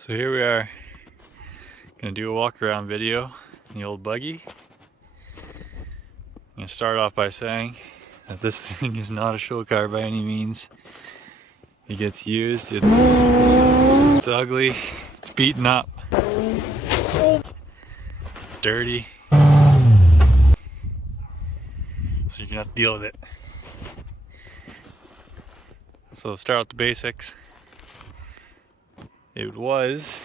So here we are, gonna do a walk around video in the old Buggy. I'm gonna start off by saying that this thing is not a show car by any means. It gets used, it's ugly, it's beaten up, it's dirty, so you're gonna have to deal with it. So let's start with the basics. It was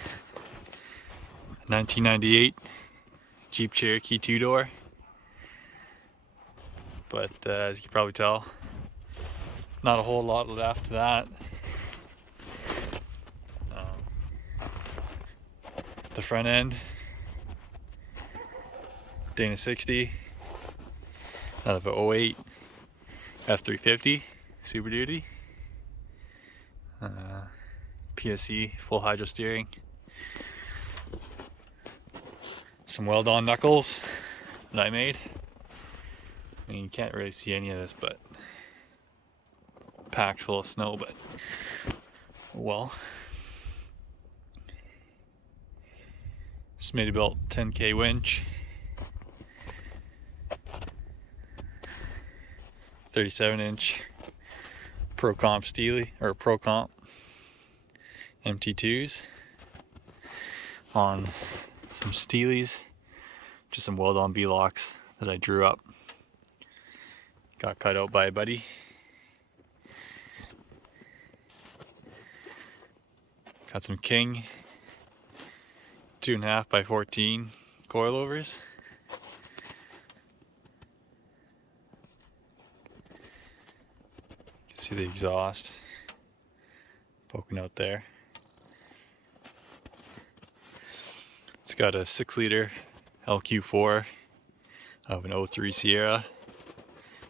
a 1998 Jeep Cherokee 2-door, but as you can probably tell, not a whole lot after that. The front end, Dana 60 out of a 08 F350 Super Duty. PSE full hydro steering. Some weld-on knuckles that I made. I mean, you can't really see any of this, but packed full of snow, but well. Smittybilt 10K winch. 37-inch Pro Comp Steely, or Pro Comp MT2s on some Steelies, just some weld-on B-locks that I drew up. Got cut out by a buddy. Got some King 2.5 by 14 coilovers. You can see the exhaust poking out there. It's got a 6-liter LQ4 of an 03 Sierra,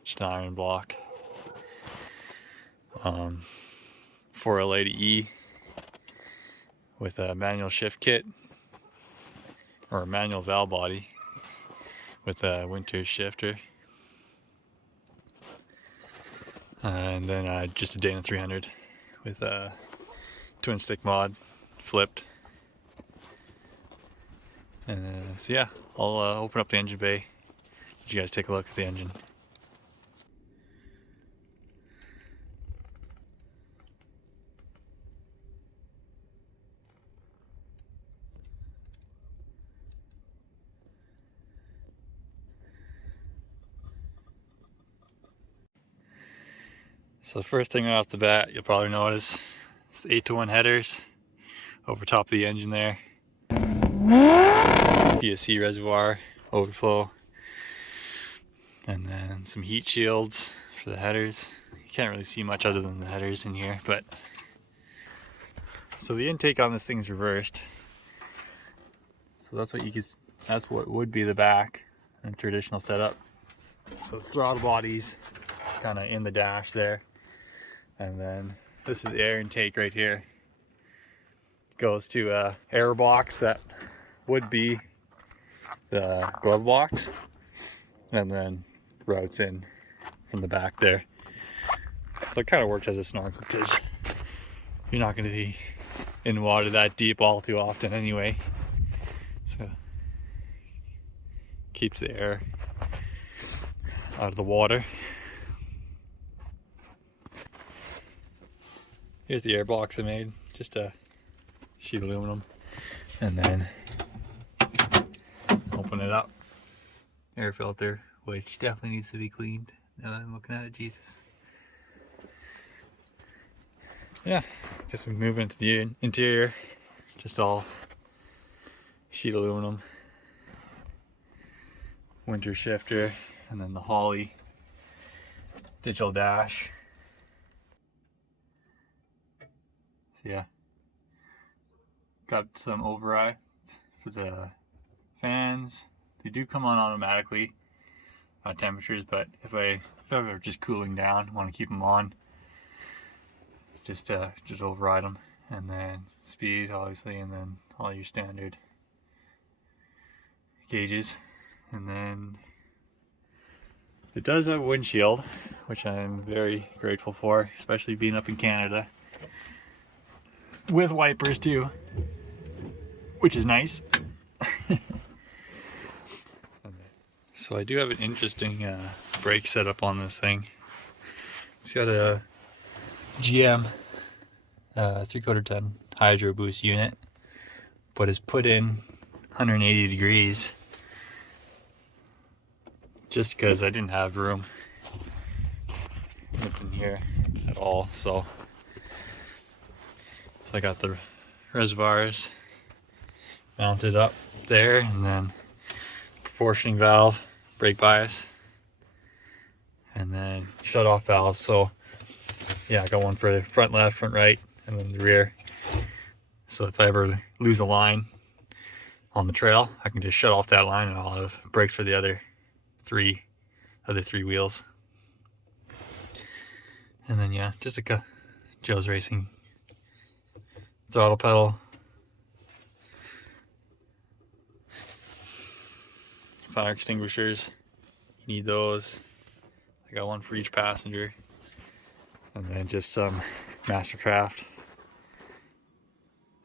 just an iron block. 4LA to E with a manual shift kit, or a manual valve body with a winter shifter. And then just a Dana 300 with a twin stick mod flipped. And so yeah, I'll open up the engine bay, let you guys take a look at the engine. So the first thing right off the bat, you'll probably notice it's the 8-to-1 headers over top of the engine there. PSE reservoir overflow, and then some heat shields for the headers. You can't really see much other than the headers in here, but so the intake on this thing's reversed. So that's what would be the back in a traditional setup. So the throttle body's kind of in the dash there, and then this is the air intake right here. Goes to a air box that would be the glove box, and then routes in from the back there. So it kind of works as a snorkel, because you're not going to be in water that deep all too often anyway. So keeps the air out of the water. Here's the air box I made, just a sheet of aluminum, and then open it up. Air filter, which definitely needs to be cleaned now that I'm looking at it, Jesus. Yeah, guess we move into the interior, just all sheet aluminum, winter shifter, and then the Holley digital dash. So yeah, got some overrides for the fans. They do come on automatically temperatures, but if they're just cooling down, want to keep them on, just override them. And then speed, obviously, and then all your standard gauges. And then it does have a windshield, which I'm very grateful for, especially being up in Canada, with wipers too. which is nice. So I do have an interesting brake setup on this thing. It's got a GM 3/4 ton hydro boost unit, but it's put in 180 degrees just because I didn't have room up in here at all. So I got the reservoirs mounted up there, and then proportioning valve, brake bias, and then shut off valves. So yeah, I got one for front left, front right, and then the rear. So if I ever lose a line on the trail, I can just shut off that line and I'll have brakes for the other three wheels. And then yeah, just a Joe's Racing throttle pedal, fire extinguishers, you need those. I got one for each passenger, and then just some Mastercraft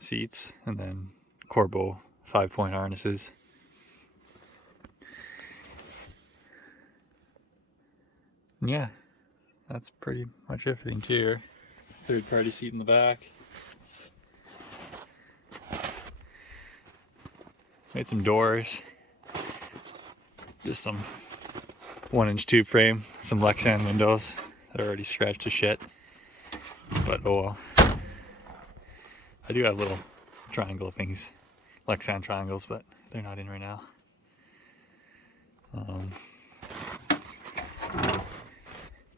seats, and then Corbeau 5-point harnesses. And yeah, that's pretty much it for the interior. Third-party seat in the back. Made some doors. Just some 1-inch tube frame, some Lexan windows that are already scratched to shit. But oh well. I do have little triangle things, Lexan triangles, but they're not in right now.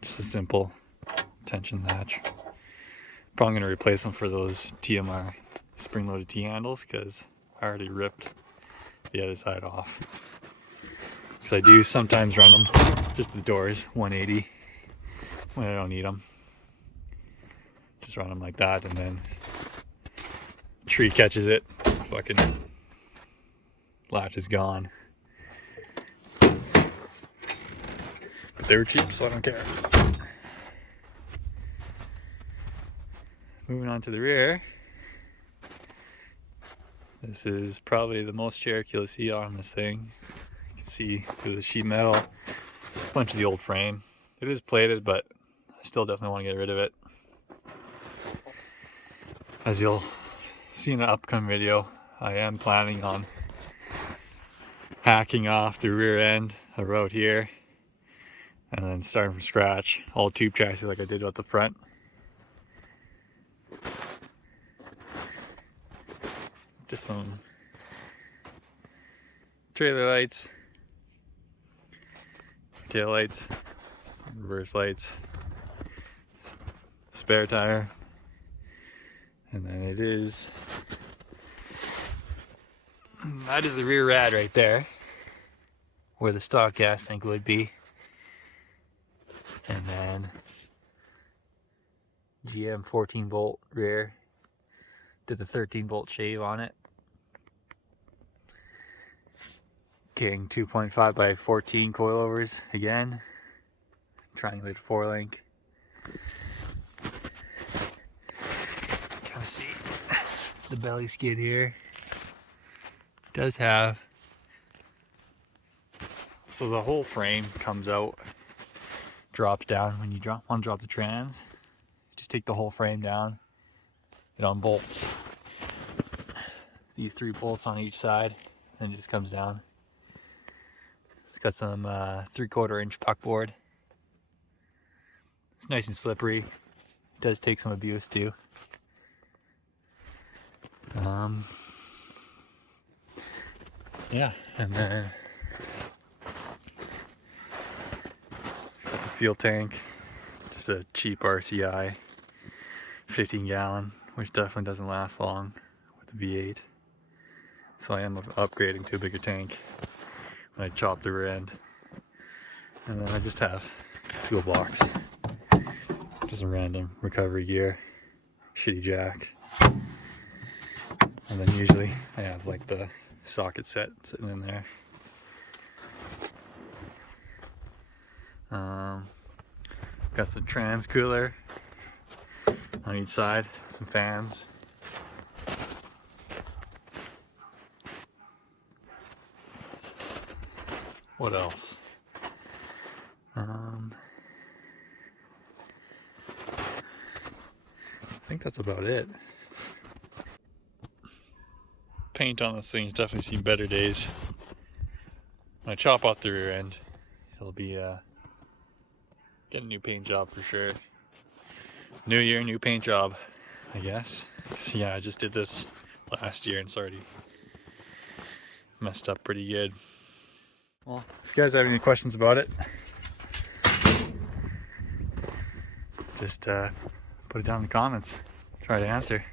Just a simple tension latch. Probably going to replace them for those TMR spring-loaded T-handles because I already ripped the other side off. Because I do sometimes run them, just the doors, 180 when I don't need them. Just run them like that, and then tree catches it, fucking latch is gone. But they were cheap, so I don't care. Moving on to the rear. This is probably the most Cherokee you'll see on this thing. You can see through the sheet metal, a bunch of the old frame. It is plated, but I still definitely want to get rid of it. As you'll see in an upcoming video, I am planning on hacking off the rear end of the road here and then starting from scratch, all tube chassis like I did at the front. Just some trailer lights, tail lights, some reverse lights, spare tire, and then that is the rear rad right there, where the stock gas tank would be, and then GM 14-bolt rear, did the 13-bolt shave on it. King 2.5 by 14 coilovers again, triangulated 4-link. Kind of see the belly skid here. It does have, so the whole frame comes out, drops down when you want to drop the trans. Just take the whole frame down. It unbolts. These 3 bolts on each side, and it just comes down. It's got some 3/4 inch puck board. It's nice and slippery. It does take some abuse too. Yeah, and then got the fuel tank. Just a cheap RCI, 15-gallon, which definitely doesn't last long with the V8. So I am upgrading to a bigger tank when I chop the rear end. And then I just have toolbox, just a random recovery gear, shitty jack, and then usually I have like the socket set sitting in there. Got some trans cooler on each side, some fans. What else? I think that's about it. Paint on this thing's definitely seen better days. When I chop off the rear end, it'll be get a new paint job for sure. New year, new paint job, I guess. So yeah, I just did this last year and it's already messed up pretty good. Well, if you guys have any questions about it, just put it down in the comments. Try to answer.